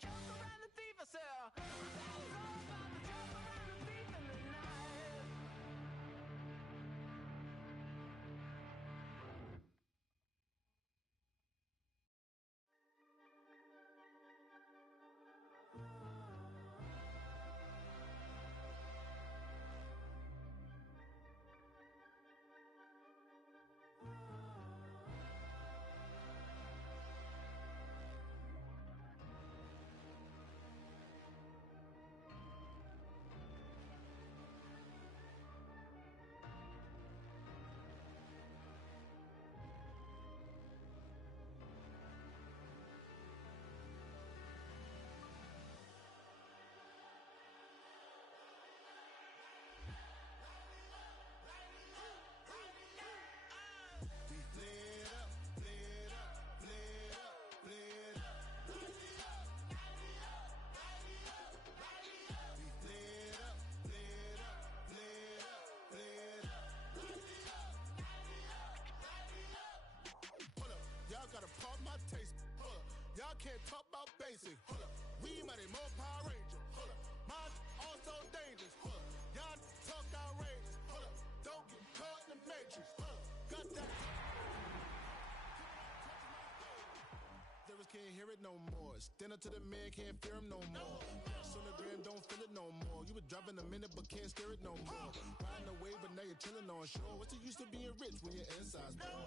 joker and the thief. I said, that was all about the joker and the thief in the night. Y'all can't talk about basic. We mighty more Power Ranger. Mine also dangerous. Y'all talk outrageous. Don't get caught in the matrix. Got that. Service can't hear it no more. Stand up to the man, can't fear him no more. Sonogram don't feel it no more. You were driving a minute but can't steer it no more. Riding a wave but now you're chilling on shore. What's the use of being rich when your inside's poor?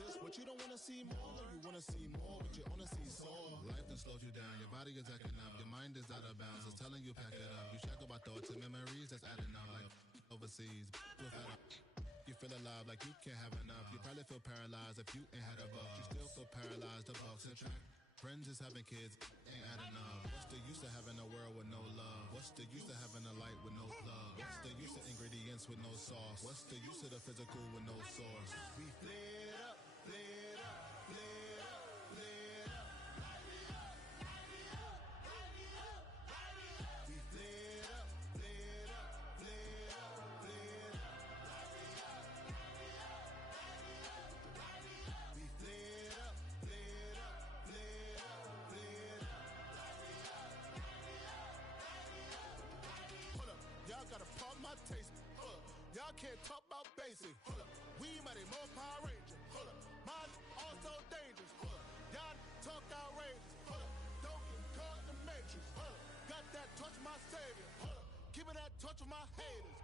But you don't want to see more. You want to see more, but you want to see sore. Life done slowed you down. Your body is acting up. Your mind is out of bounds. It's telling you pack it up. You shackle by thoughts and memories that's adding up. Like overseas. You feel alive like you can't have enough. You probably feel paralyzed if you ain't had a buck. You still feel paralyzed. The bucks and track. Friends is having kids, ain't adding up. What's the use of having a world with no love? What's the use of having a light with no plug? What's the use of ingredients with no sauce? What's the use of the physical with no source? We flared up, flared up, flared up, flared up. Light me up, light me up, light me up, light me up. We flared up, flared up, flared up, flared up. Light me up, light me up, light me up, light me up. We flared up, flared up, flared up, flared up. Light me up, light me up, light me up, light me up. Hold up, y'all gotta pardon my taste. Hold up, y'all can't talk about basic. Hold up, we mighty more Power Ranger. Hold up, mine also dangerous. Hold up, y'all talk outrageous. Hold up, don't get caught in the matrix. Hold up, got that touch my savior. Hold up, keeping that touch with my haters.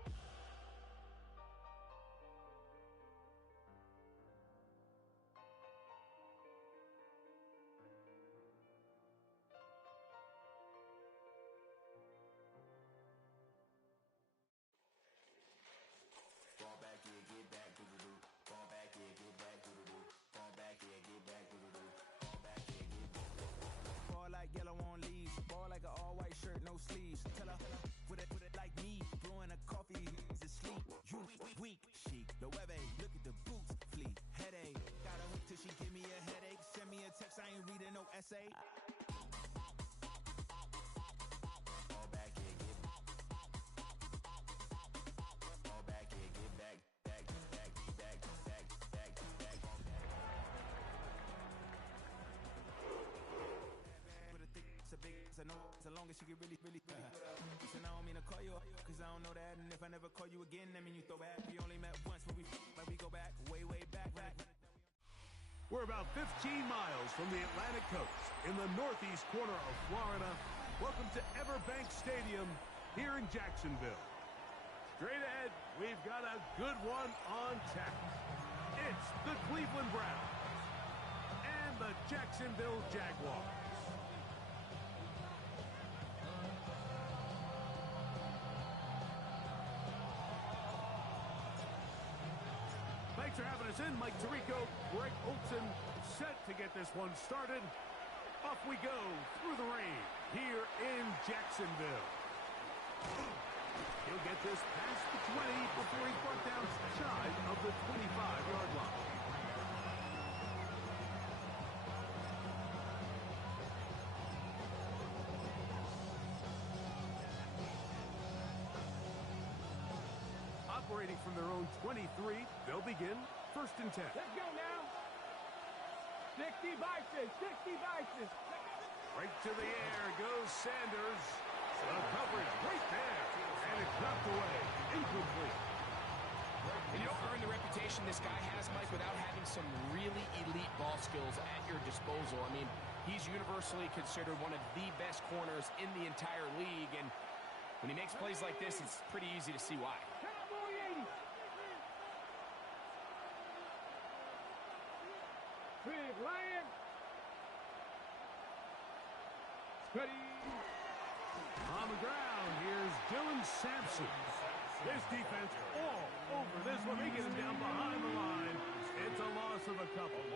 Fall back here, get back, doo-doo-doo. Fall back here, get back, doo-doo-doo. Fall back here, get back, doo-doo-doo. Fall back here, get back. Fall like yellow on leaves. Ball like an all-white shirt, no sleeves. Tell her, put it like me. Blowing a coffee, he's asleep. You weak, chic. The web look at the boots, fleet. Headache, got a hook till she give me a headache. Send me a text, I ain't reading no essay. Fall back here, get back. Fall back here, get back, back, back, back, back, back, back. It's a big, it's a no, so long as she get really. Listen, I don't mean to call you up, cause I don't know that. And if I never call you again, that mean you throw back. We only met once when we go back, way back. We're about 15 miles from the Atlantic coast in the northeast corner of Florida. Welcome to Everbank Stadium here in Jacksonville. Straight ahead, we've got a good one on tap. It's the Cleveland Browns and the Jacksonville Jaguars. Thanks for having us in. Mike Tirico, Greg Olson, set to get this one started. Off we go through the rain here in Jacksonville. He'll get this past the 20 before he's brought down shy of the 25-yard line. Operating from their own 23, they'll begin 1st and 10. Let's go now. 60 vices, 60 vices. Right to the air goes Sanders. The coverage right there. And it's knocked away. Incomplete. And you don't earn the reputation this guy has, Mike, without having some really elite ball skills at your disposal. I mean, he's universally considered one of the best corners in the entire league. And when he makes plays like this, it's pretty easy to see why. Big Lion. Steady. On the ground, here's Dylan Sampson. This defense all over this one. They get him down behind the line. It's a loss of a couple.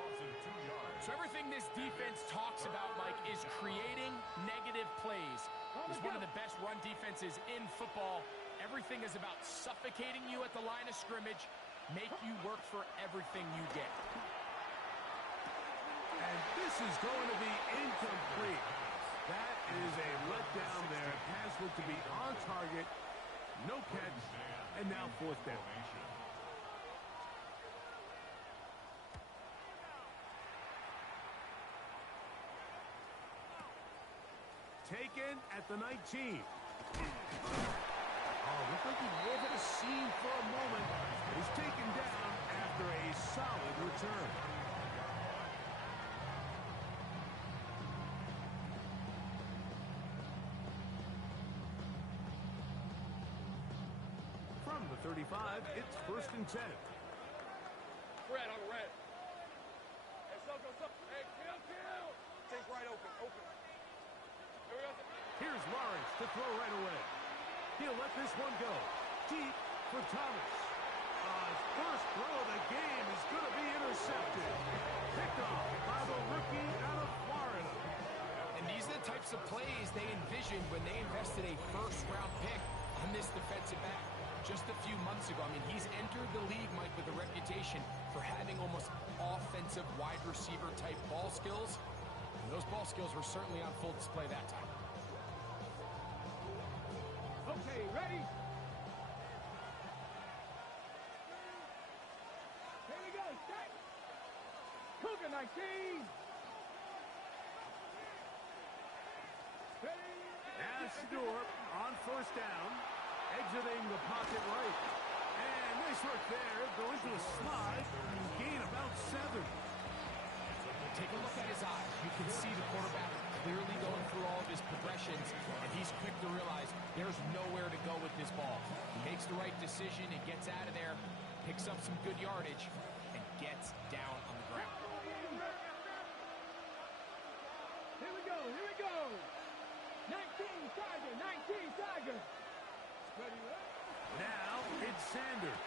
So everything this defense talks about, Mike, is creating negative plays. It's one of the best run defenses in football. Everything is about suffocating you at the line of scrimmage, make you work for everything you get. And this is going to be incomplete. That is a letdown there. Pass looked to be on target. No catch. And now fourth down. Taken at the 19. Oh, looked like he was at a seam for a moment. He's taken down after a solid return. From the 35, it's 1st and 10. Red on the red. Hey, so. Hey, kill. Take right open. Here we go. Here's Lawrence to throw right away. He'll let this one go. Deep for Thomas. His first throw of the game is going to be intercepted. Picked off by the rookie out of Florida. And these are the types of plays they envisioned when they invested a first-round pick on this defensive back just a few months ago. I mean, he's entered the league, Mike, with a reputation for having almost offensive wide receiver type ball skills. And those ball skills were certainly on full display that time. Okay, ready? Here we go, set. Cougar 19. Ready? Astor on 1st down, exiting the pocket right. And nice work there, going to a slide, gain about 7. Take a look at his eyes. You can see the quarterback clearly going through all of his progressions, and he's quick to realize there's nowhere to go with this ball. He makes the right decision, and gets out of there, picks up some good yardage, and gets down on the ground. Here we go. 19 Tiger. Ready, Now it's Sanders.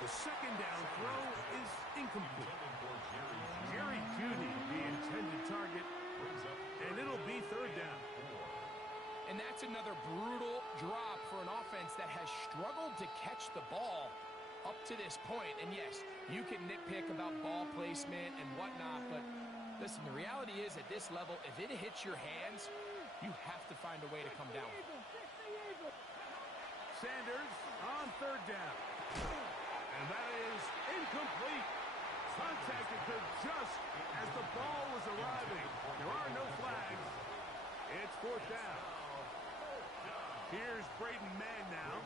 The 2nd down throw is incomplete. Jerry Jeudy, the intended target, and it'll be 3rd down. And that's another brutal drop for an offense that has struggled to catch the ball up to this point. And yes, you can nitpick about ball placement and whatnot, but listen, the reality is at this level, if it hits your hands, you have to find a way to come down. Sanders on 3rd down. And that is incomplete. Contact occurred just as the ball was arriving. There are no flags. It's 4th down. Here's Braden Mann now.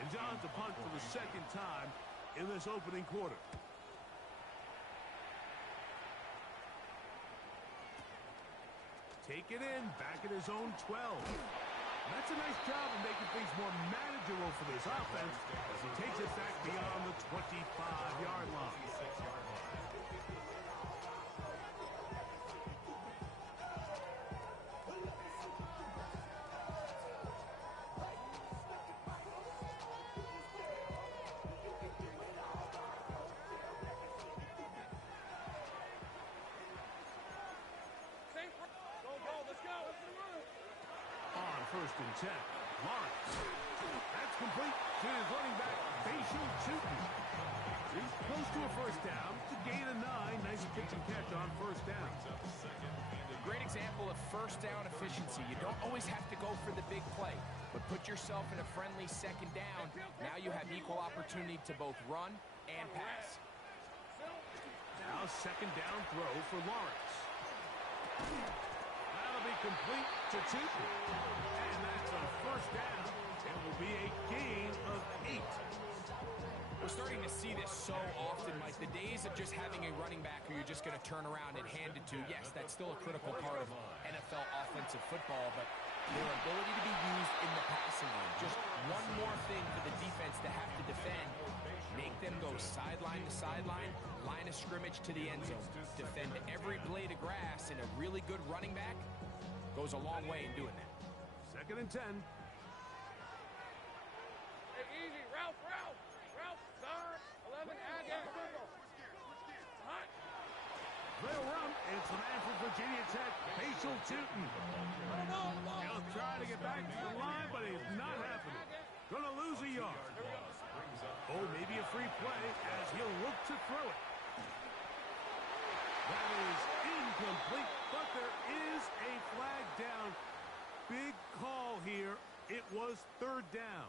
And John to punt for the 2nd time in this opening quarter. Take it in, back at his own 12. That's a nice job of making things more manageable for this offense as he takes it back beyond the 25-yard line. On 1st and 10, Lawrence. That's complete to his running back, Facial Chutin. He's close to a 1st down to gain a 9. Nice pitch and catch on 1st down. Great example of 1st down efficiency. You don't always have to go for the big play, but put yourself in a friendly 2nd down. Now you have equal opportunity to both run and pass. Now 2nd down throw for Lawrence. Out of That'll be complete to Tootin. And that's a first down. It will be a gain of 8. We're starting to see this so often, Mike. The days of just having a running back who you're just going to turn around and hand it to, yes, that's still a critical part of NFL offensive football, but their ability to be used in the passing game, just one more thing for the defense to have to defend, make them go sideline to sideline, line of scrimmage to the end zone, defend every blade of grass, and a really good running back goes a long way in doing that. 2nd and 10. Hey, easy. Ralph. 11, add that. Hot. They'll run. It's the man from Virginia Tech, Facial Tootin. He'll try to get back to the line, but it's not happening. Gonna lose a yard. Oh, maybe a free play as he'll look to throw it. That is incomplete, but there is a flag down. Big call here. It was 3rd down.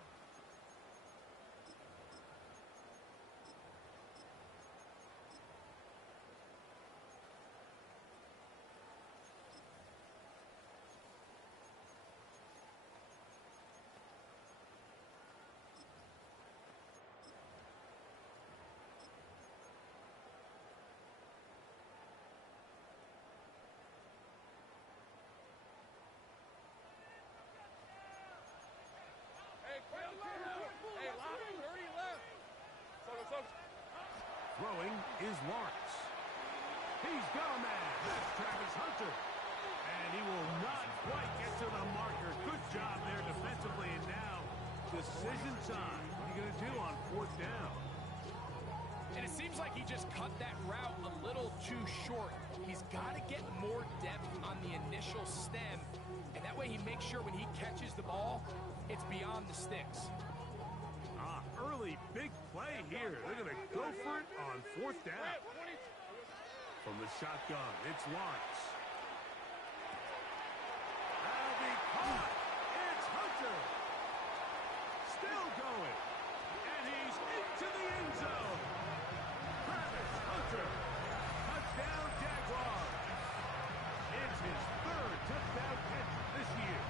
Throwing is Lawrence. He's got a man. That's Travis Hunter. And he will not quite get to the marker. Good job there defensively. And now, decision time. What are you going to do on 4th down? And it seems like he just cut that route a little too short. He's got to get more depth on the initial stem. And that way he makes sure when he catches the ball, it's beyond the sticks. Early big play here. They're going to go for it on 4th down. From the shotgun, it's Lawrence. That'll be caught. It's Hunter. Still going. And he's into the end zone. Travis Hunter. Touchdown Jaguars. It's his 3rd touchdown catch this year.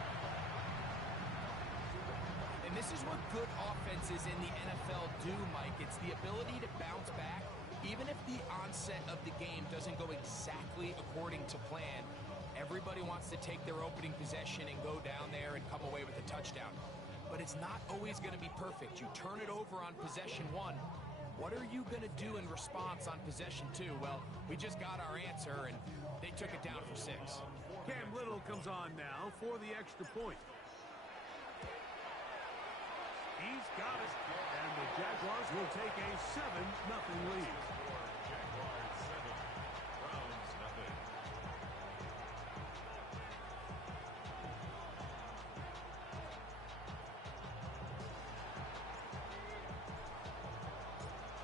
And this is what good offenses in the NFL do, Mike. It's the ability to bounce back, even if the onset of the game doesn't go exactly according to plan. Everybody wants to take their opening possession and go down there and come away with a touchdown. But it's not always going to be perfect. You turn it over on possession 1. What are you going to do in response on possession 2? Well, we just got our answer, and they took it down for 6. Cam Little comes on now for the extra point. He's got it, and the Jaguars will take a 7-0 lead.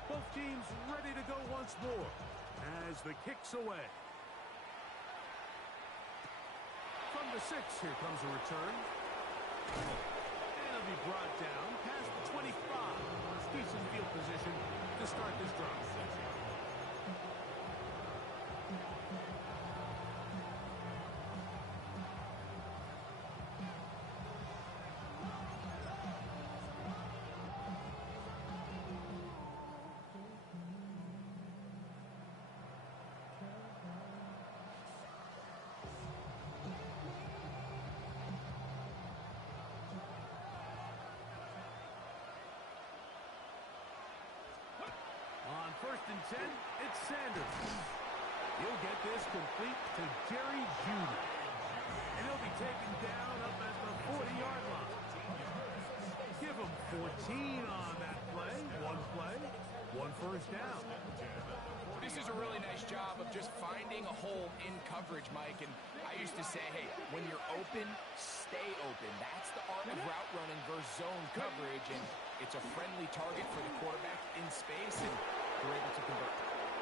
Both teams ready to go once more as the kick's away. From the 6, here comes a return. Be brought down past the 25. Decent field position to start this drive. On 1st and 10, it's Sanders. He'll get this complete to Jerry Jeudy. And he'll be taken down up at the 40-yard line. Give him 14 on that play. One first down. This is a really nice job of just finding a hole in coverage, Mike. And I used to say, hey, when you're open, stay open. That's the art of route running versus zone coverage. And it's a friendly target for the quarterback in space, and you're able to convert.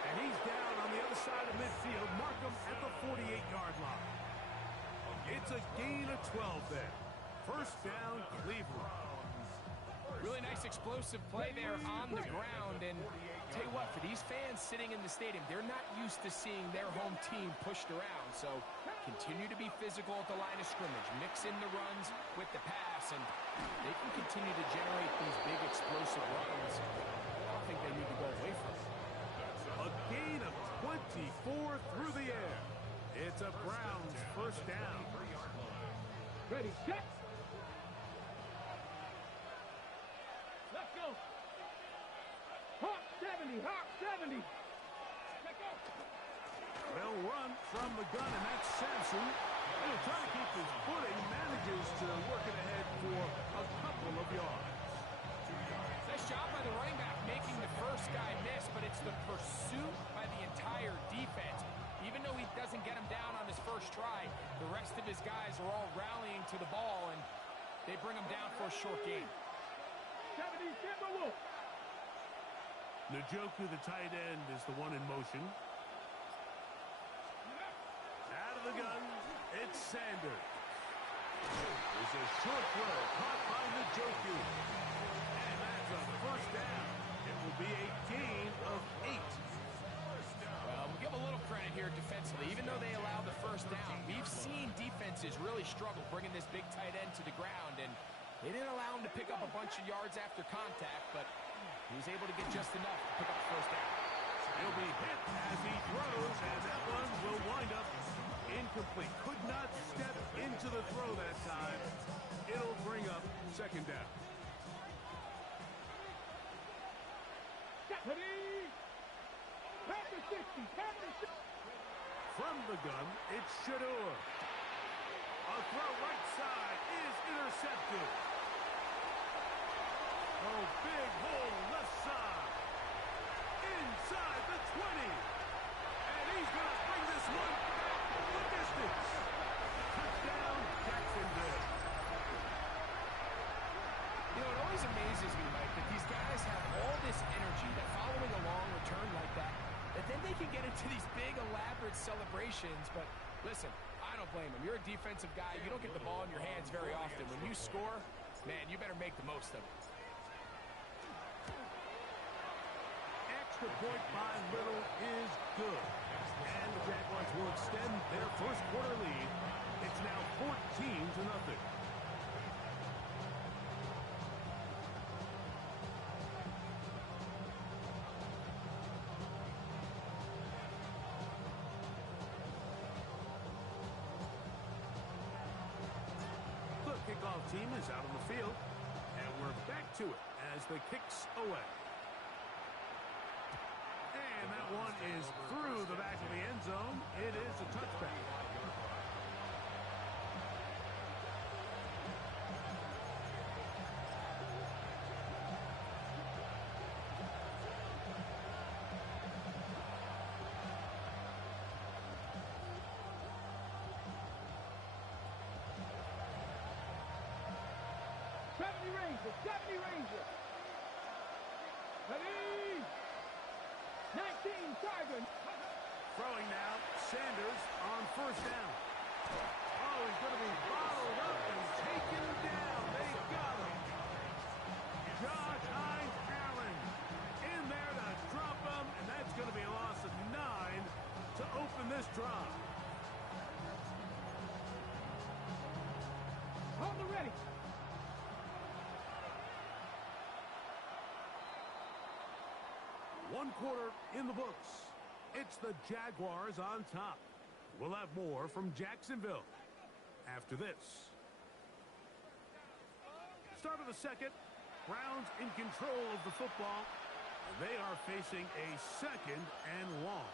And he's down on the other side of midfield. Mark him at the 48-yard line. It's a gain of 12 there. First down, Cleveland. Really nice explosive play there on the ground. And tell you what, for these fans sitting in the stadium, they're not used to seeing their home team pushed around. So continue to be physical at the line of scrimmage, mix in the runs with the pass, and they can continue to generate these big explosive runs. I don't think they need to go away from it. A gain of 24 through the air. It's a Browns first down. Ready, set. Let's go. Hawk 70, Hawk 70. Let's go. They'll run from the gun, and that's Sampson. He'll try to keep his footing, manages to work it ahead for a couple of yards. Nice job by the running back making the first guy miss, but it's the pursuit by the entire defense. Even though he doesn't get him down on his first try, the rest of his guys are all rallying to the ball, and they bring him down for a short gain. 70, Timberwolf. Njoku, the tight end, is the one in motion. Out of the gun, it's Sanders. There's a short throw caught by Njoku. And that's a first down. It will be a gain of 8. Well, we'll give a little credit here defensively. Even though they allowed the first down, we've seen defenses really struggle bringing this big tight end to the ground, and they didn't allow him to pick up a bunch of yards after contact, but he was able to get just enough to pick up the first down. He'll be hit as he throws, and that one will wind up incomplete. Could not step into the throw that time. It'll bring up second down. Ready. Panther 60, Panther 60. From the gun, it's Shador. A throw right side is intercepted. Oh, big hole left side. Inside the 20. And he's going to bring this one back the distance. Touchdown, Jacksonville. You know, it always amazes me, Mike, that these guys have all this energy that following a long return like that then they can get into these big, elaborate celebrations. But listen, I don't blame them. You're a defensive guy. You don't get the ball in your hands very often. When you score, man, you better make the most of it. Extra point by Little is good. And the Jaguars will extend their first quarter lead. It's now 14-0. Kickoff team is out on the field, and we're back to it as the kick's away. And that one is through the back of the end zone. It is a touchback. Ranger. Ready? 19, Tiger. Throwing now, Sanders on first down. Oh, he's going to be bottled up and taken down. They got him. Josh Hines Allen in there to drop him, and that's going to be a loss of 9 to open this drive. Hold the ready. One quarter in the books. It's the Jaguars on top. We'll have more from Jacksonville after this. Start of the second. Browns in control of the football. They are facing a second and long.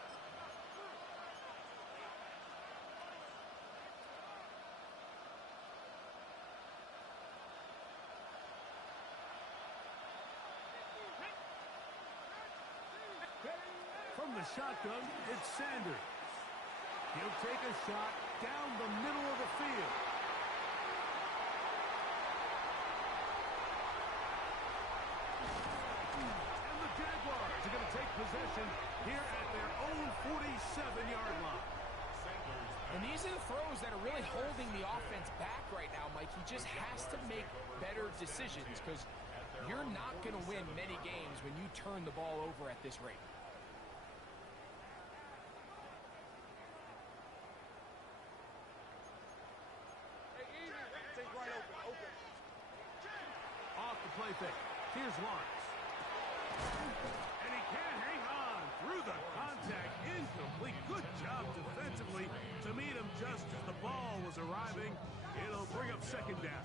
From the shotgun, it's Sanders. He'll take a shot down the middle of the field. And the Jaguars are going to take possession here at their own 47-yard line. And these are the throws that are really holding the offense back right now, Mike. He just has to make better decisions because you're not going to win many games when you turn the ball over at this rate. Here's Lawrence. And he can't hang on through the contact. Incomplete. Good job defensively to meet him just as the ball was arriving. It'll bring up second down.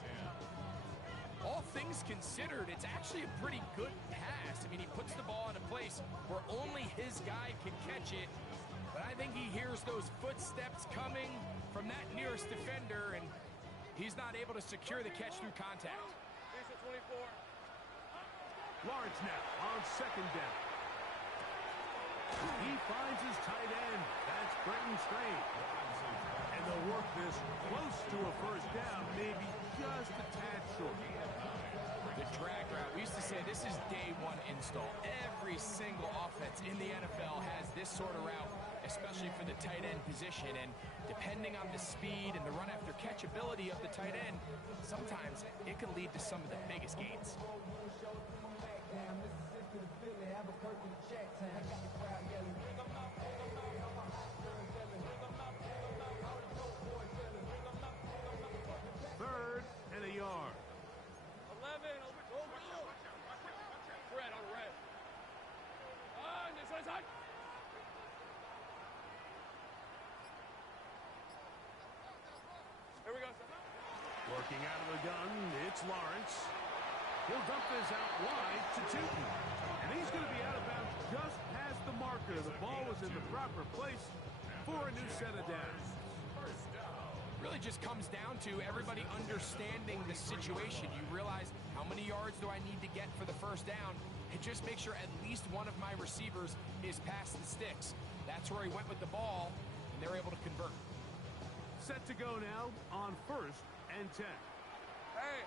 All things considered, it's actually a pretty good pass. I mean, he puts the ball in a place where only his guy can catch it. But I think he hears those footsteps coming from that nearest defender, and he's not able to secure the catch through contact. 24. Lawrence now on second down. He finds his tight end. That's Brenton Strange. And they'll work this close to a first down, maybe just a tad short. The drag route. We used to say this is day one install. Every single offense in the NFL has this sort of route, especially for the tight end position. And depending on the speed and the run after catch ability of the tight end, sometimes it can lead to some of the biggest gains. Third and a yard. 11. Red on red. On this side. Here we go. Working out of the gun, it's Lawrence. He'll dump this out wide to Tootin. And he's going to be out of bounds just past the marker. The ball was in the proper place for a new set of downs. Really just comes down to everybody understanding the situation. You realize how many yards do I need to get for the first down, and just make sure at least one of my receivers is past the sticks. That's where he went with the ball, and they're able to convert. Set to go now on first and 10. Hey.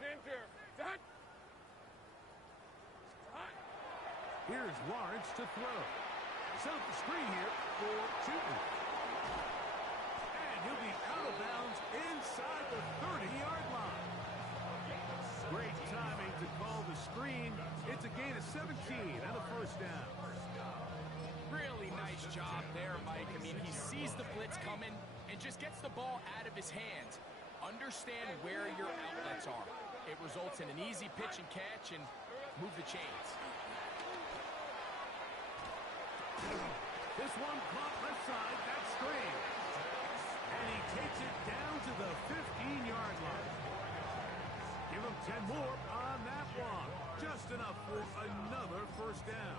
Ginger. Done. Here's Lawrence to throw. Set up the screen here for Tootin. And he'll be out of bounds inside the 30-yard line. Great timing to call the screen. It's a gain of 17 and a first down. Really nice job there, Mike. I mean, he sees the blitz coming and just gets the ball out of his hands. Understand where your outlets are. It results in an easy pitch and catch and move the chains. This one caught left side. That's Strange. And he takes it down to the 15-yard line. Give him 10 more on that one. Just enough for another first down.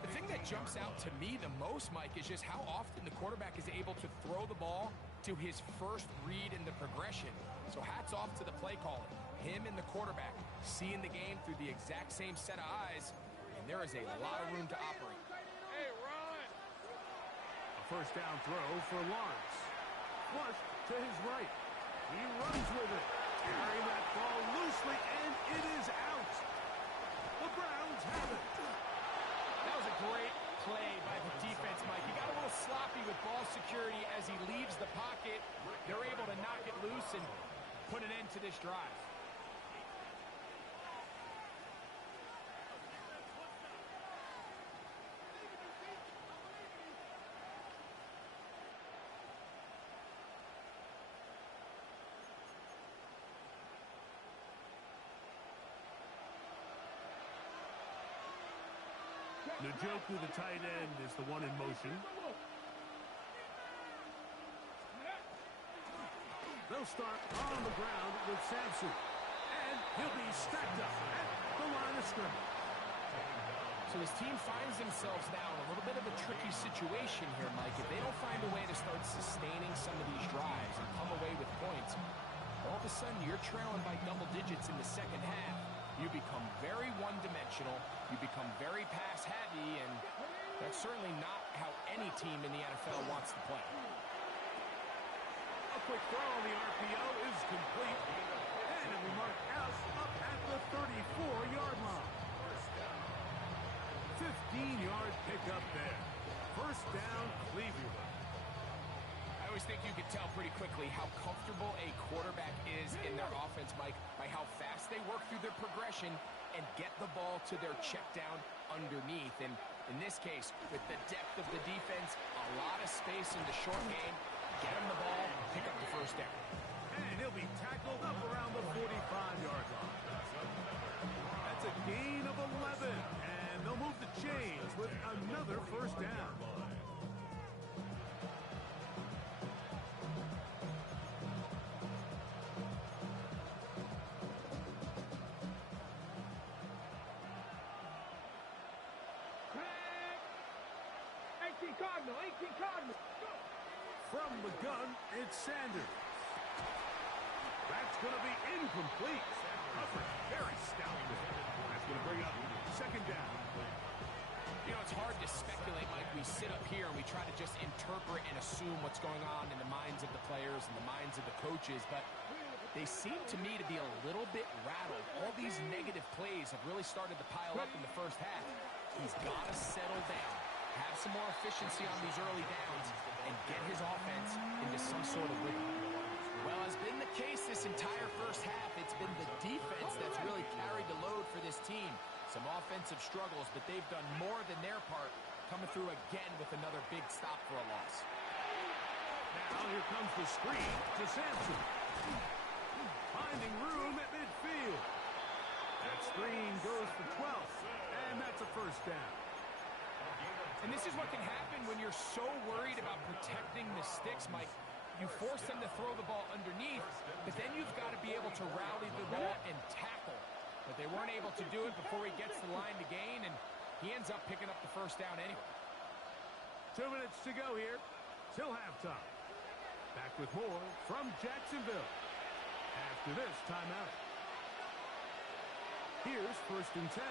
The thing that jumps out to me the most, Mike, is just how often the quarterback is able to throw the ball to his first read in the progression. So hats off to the play caller. Him and the quarterback seeing the game through the exact same set of eyes, and there is a lot of room to operate. Hey, run. A first down throw for Lawrence. Flush to his right. He runs with it. Carrying that ball loosely, and it is out. The Browns have it. That was a great play by the defense, Mike. He got a little sloppy with ball security as he leaves the pocket. They're able to knock it loose and put an end to this drive. Njoku, the tight end, is the one in motion. They'll start on the ground with Sampson. And he'll be stacked up at the line of scrimmage. So his team finds themselves now in a little bit of a tricky situation here, Mike. If they don't find a way to start sustaining some of these drives and come away with points, all of a sudden you're trailing by double digits in the second half. You become very one-dimensional, you become very pass-heavy, and that's certainly not how any team in the NFL wants to play. A quick throw on the RPO is complete, and it will mark out up at the 34-yard line. 15-yard pickup there. First down, Cleveland. I always think you can tell pretty quickly how comfortable a quarterback is in their offense, Mike, by how fast they work through their progression and get the ball to their check down underneath. And in this case, with the depth of the defense, a lot of space in the short game, get him the ball, pick up the first down. And he'll be tackled tackled up around the 45-yard line. That's a gain of 11, and they'll move the chains with another first down. Cardinal, 18 Cardinal. From the gun, it's Sanders. That's going to be incomplete. Hubbard, very stout there. That's going to bring up second down. You know, it's hard to speculate, Mike. We sit up here and we try to just interpret and assume what's going on in the minds of the players and the minds of the coaches, but they seem to me to be a little bit rattled. All these negative plays have really started to pile up in the first half. He's got to settle down, have some more efficiency on these early downs, and get his offense into some sort of rhythm. Well, has been the case this entire first half. It's been the defense that's really carried the load for this team. Some offensive struggles, but they've done more than their part, coming through again with another big stop for a loss. Now here comes the screen to Sampson. Finding room at midfield. That screen goes for 12, and that's a first down. And this is what can happen when you're so worried about protecting the sticks, Mike. You force them to throw the ball underneath, but then you've got to be able to rally the ball and tackle. But they weren't able to do it before he gets the line to gain, and he ends up picking up the first down anyway. 2 minutes to go here till halftime. Back with more from Jacksonville after this timeout. Here's 1st and 10.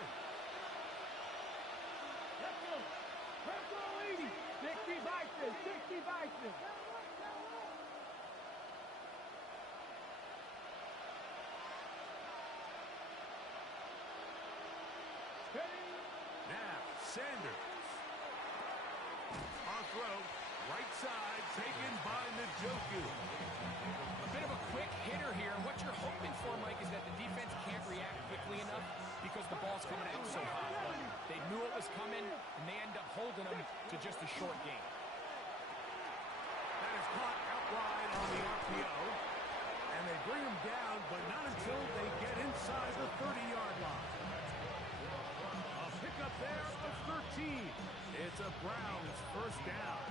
Let's go. Let's go, 80. 60 Vikings. 60 Vikings. Now, Sanders. On throw, right side, taken by Njoku. A bit of a quick hitter here. What you're hoping for, Mike, is that the defense can't react quickly enough because the ball's coming out so hot. They knew it was coming, and they end up holding them to just a short gain. That is caught out wide on the RPO. And they bring him down, but not until they get inside the 30-yard line. A pickup there of 13. It's a Browns first down.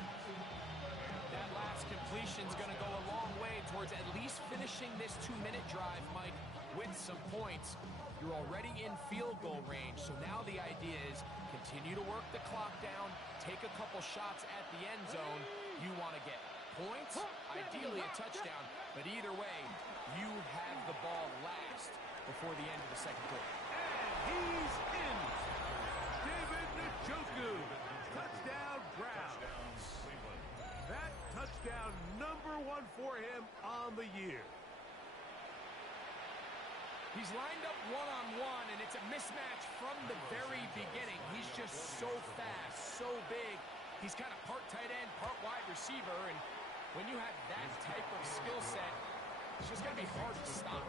That last completion's going to go a long way towards at least finishing this 2-minute drive, Mike, with some points. You're already in field goal range, so now the idea is continue to work the clock down, take a couple shots at the end zone. You want to get points, ideally a touchdown, but either way, you have the ball last before the end of the second quarter. And he's in. David Njoku. Touchdown, Browns. That touchdown number 1 for him on the year. He's lined up one-on-one, and it's a mismatch from the very beginning. He's just so fast, so big. He's kind of part tight end, part wide receiver, and when you have that type of skill set, it's just going to be hard to stop.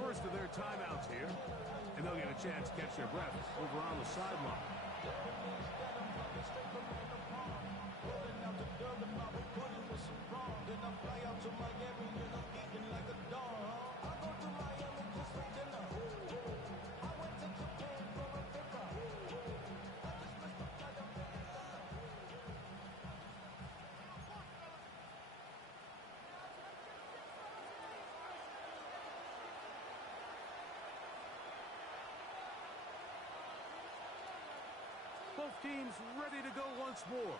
First of their timeouts here, and they'll get a chance to catch their breath over on the sideline. Both teams ready to go once more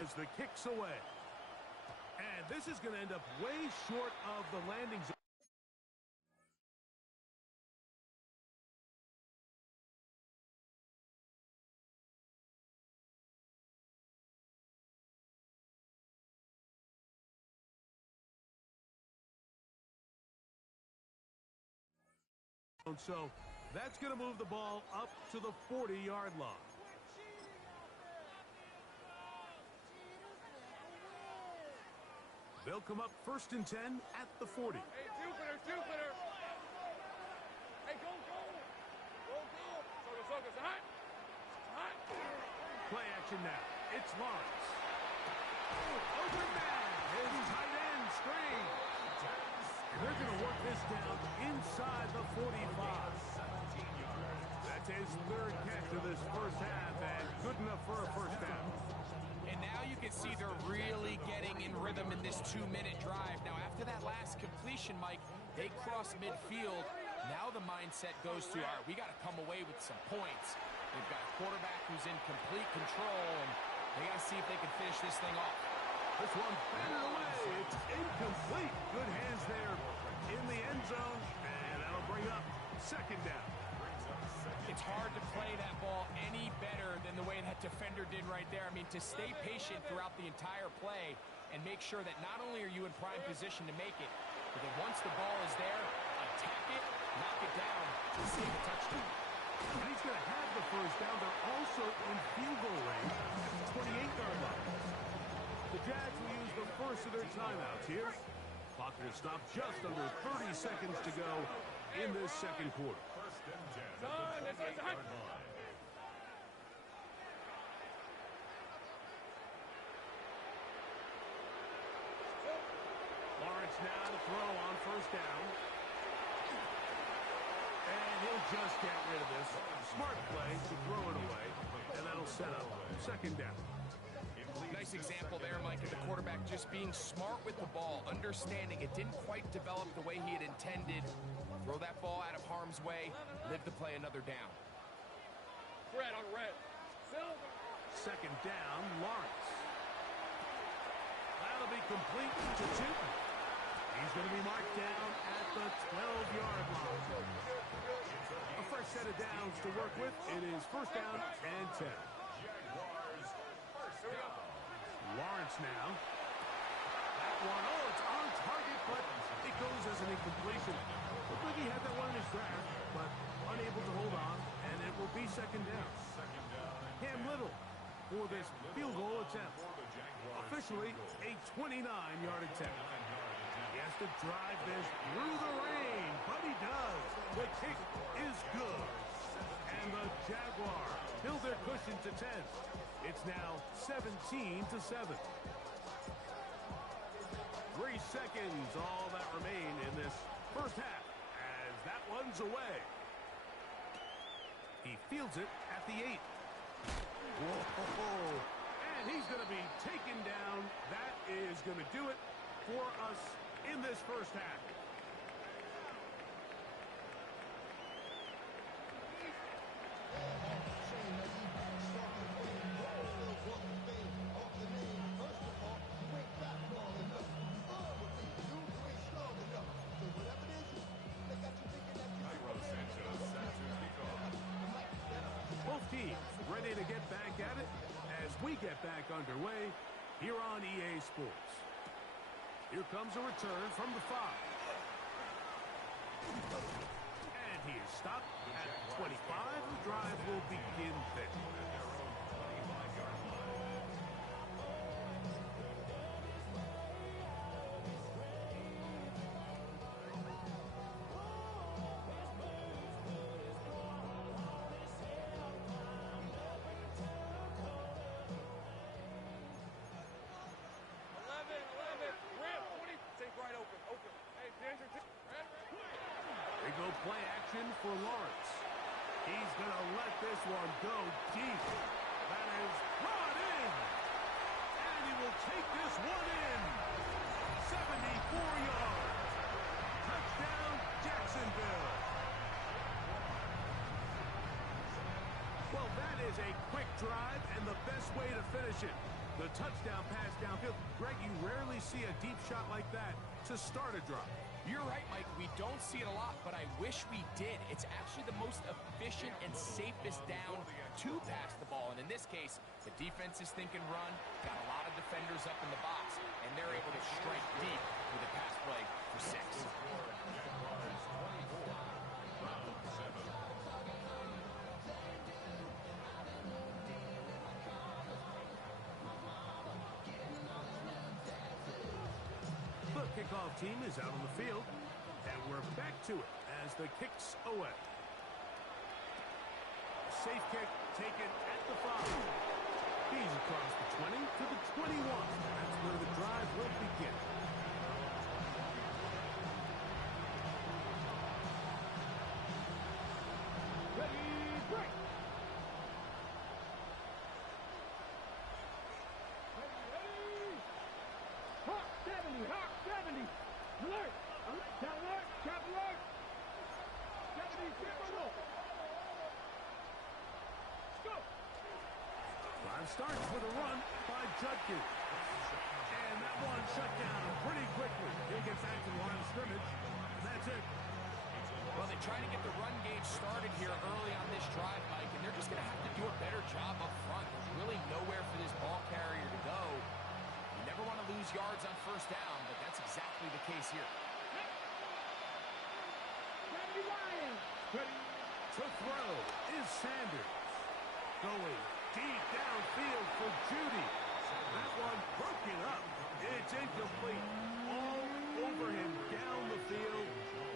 as the kick's away. And this is going to end up way short of the landing zone. So that's going to move the ball up to the 40-yard line. They'll come up 1st and 10 at the 40. Hey, Jupiter, Jupiter. Hey, go, go. Go, go. Soka, it's hot. Hot. Play action now. It's Lawrence. Open man. His tight end screen. And they're going to work this down inside the 45. That's his 3rd catch of this first half, and good enough for a first down. And now you can see they're really getting in rhythm in this 2-minute drive. Now, after that last completion, Mike, they cross midfield. Now the mindset goes to, all right, we got to come away with some points. They've got a quarterback who's in complete control, and they got to see if they can finish this thing off. This one batted away. It's incomplete. Good hands there in the end zone, and that'll bring up 2nd down. It's hard to play that ball any better than the way that defender did right there. I mean, to stay patient throughout the entire play and make sure that not only are you in prime position to make it, but then once the ball is there, attack it, knock it down, to save a touchdown. And he's going to have the first down. They're also in field goal range at the 28-yard line. The Jags will use the first of their timeouts here. Clock will stop just under 30 seconds to go in this 2nd quarter. Lawrence now to throw on 1st down. And he'll just get rid of this. Smart play to throw it away. And that'll set up 2nd down. Nice example there, Mike, of the quarterback just being smart with the ball, understanding it didn't quite develop the way he had intended. Throw that ball out of harm's way, live to play another down. Red on red. Silver. 2nd down, Lawrence. That'll be complete to Chilton. He's going to be marked down at the 12-yard line. A fresh set of downs to work with. It is 1st down and 10. Lawrence now. That one, it's on target, but it goes as an incompletion. Looked like he had that one in his grasp, but unable to hold on, and it will be 2nd down. Cam Little for this field goal attempt. Officially a 29-yard attempt. He has to drive this through the rain, but he does. The kick is good. And the Jaguars build their cushion to 10. It's now 17-7. 3 seconds, all that remain in this first half as that one's away. He fields it at the 8. Whoa! And he's going to be taken down. That is going to do it for us in this first half. Ready to get back at it as we get back underway here on EA Sports. Here comes a return from the 5. And he is stopped at 25. The drive will begin there. Play action for Lawrence. He's going to let this one go deep. That is brought in. And he will take this one in. 74 yards. Touchdown, Jacksonville. Well, that is a quick drive and the best way to finish it. The touchdown pass downfield. Greg, you rarely see a deep shot like that to start a drive. You're right, Mike. We don't see it a lot, but I wish we did. It's actually the most efficient and safest down to pass the ball. And in this case, the defense is thinking run, got a lot of defenders up in the box, and they're able to strike deep with a pass play for 6. kickoff team is out on the field, and we're back to it as the kick's away. Safe kick taken at the 5. He's across the 20 to the 21. That's where the drive will begin. Ready, break. Ready. Hawk 70, Hawk 70. Alert, alert, trap alert. 70, triple. Go. Drive starts with a run by Judkins. And that one shut down pretty quickly. He'll get back to the line of scrimmage. And that's it. Well, they try to get the run game started here early on this drive, Mike, and they're just going to have to do a better job up front. There's really nowhere for this ball carrier to go. You never want to lose yards on first down, but that's exactly the case here. To throw is Sanders. Going deep downfield for Judy. That one broken up. It's incomplete. All over him down the field.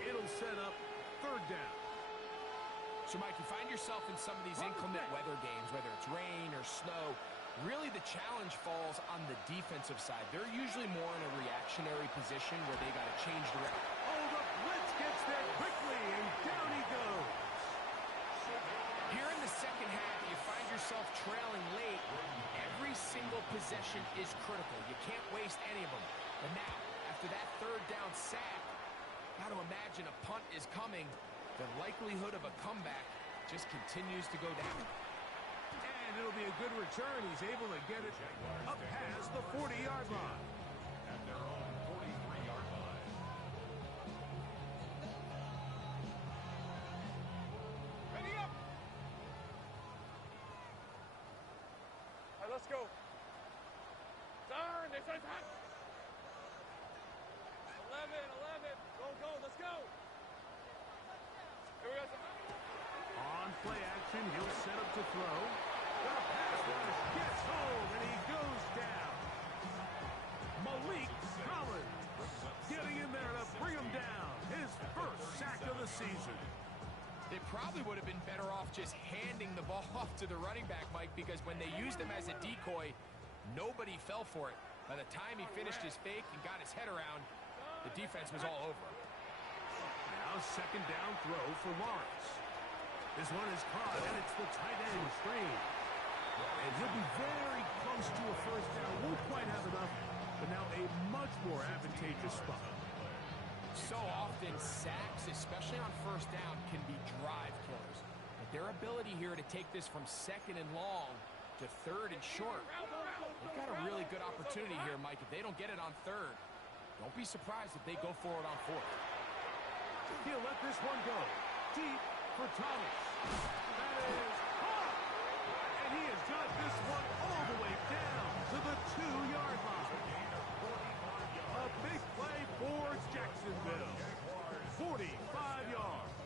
It'll set up third down. So, Mike, you find yourself in some of these inclement weather games, whether it's rain or snow, really the challenge falls on the defensive side. They're usually more in a reactionary position where they got to change direction. Oh, the blitz gets there quickly, and down he goes. Here in the second half, you find yourself trailing late. Every single possession is critical. You can't waste any of them. But now, after that third down sack, got to imagine a punt is coming. The likelihood of a comeback just continues to go down. And it'll be a good return. He's able to get it up past the 40-yard line. At their own 43-yard line. Ready up. All right, let's go. Turn, this is hot. 11, go, let's go. Here we go. On play action, he'll set up to throw. The pass rush gets home, and he goes down. Malik Collins getting in there to bring him down. His first sack of the season. They probably would have been better off just handing the ball off to the running back, Mike, because when they used him as a decoy, nobody fell for it. By the time he finished his fake and got his head around, the defense was all over him. Now second down throw for Lawrence. This one is caught, and it's the tight end screen. And he'll be very close to a first down. Won't quite have enough, but now a much more advantageous spot. So often, sacks, especially on first down, can be drive killers. But their ability here to take this from second and long to third and short, they've got a really good opportunity here, Mike. If they don't get it on third, don't be surprised if they go for it on fourth. He'll let this one go. Deep for Thomas. That is caught! And he has got this one all the way down to the 2-yard line. A big play for Jacksonville. 45 yards.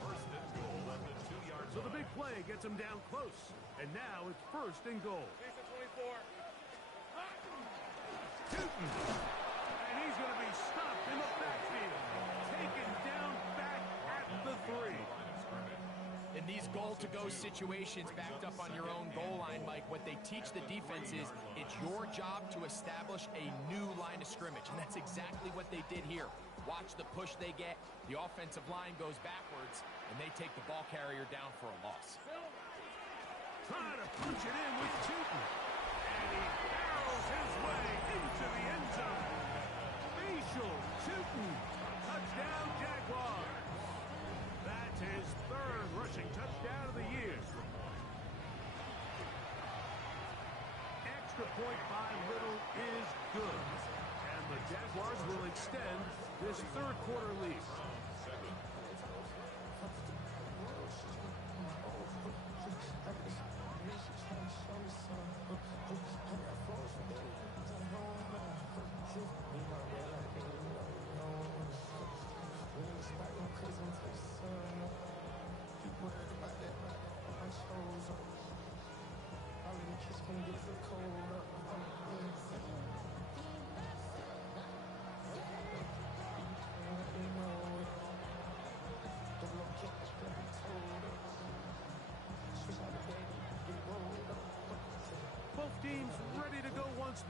First and goal at the 2-yard line. So the big play gets him down close. And now it's first and goal. Decent 24. Newton. And he's going to be stopped in the backfield. Taken down back at the 3. In these goal-to-go situations backed up on your own goal line, Mike, what they teach the defense is it's your job to establish a new line of scrimmage, and that's exactly what they did here. Watch the push they get. The offensive line goes backwards, and they take the ball carrier down for a loss. Trying to punch it in with Tootin. And he barrels his way into the end zone. Facial Tootin. Touchdown, Jaguars. That's his third rushing touchdown of the year. Extra point by Little is good. And the Jaguars will extend this third quarter lead.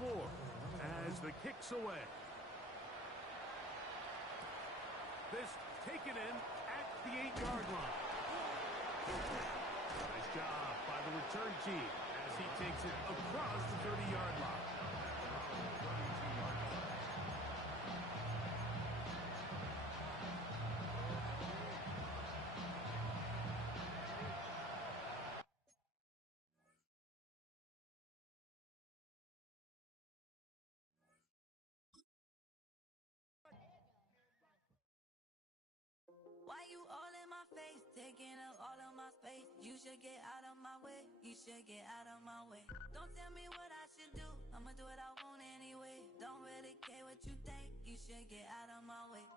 4 as the kick's away. This taken in at the 8-yard line. Nice job by the return team as he takes it across the 30-yard line. Why you all in my face, taking up all of my space? You should get out of my way, you should get out of my way. Don't tell me what I should do, I'ma do what I want anyway. Don't really care what you think, you should get out of my way.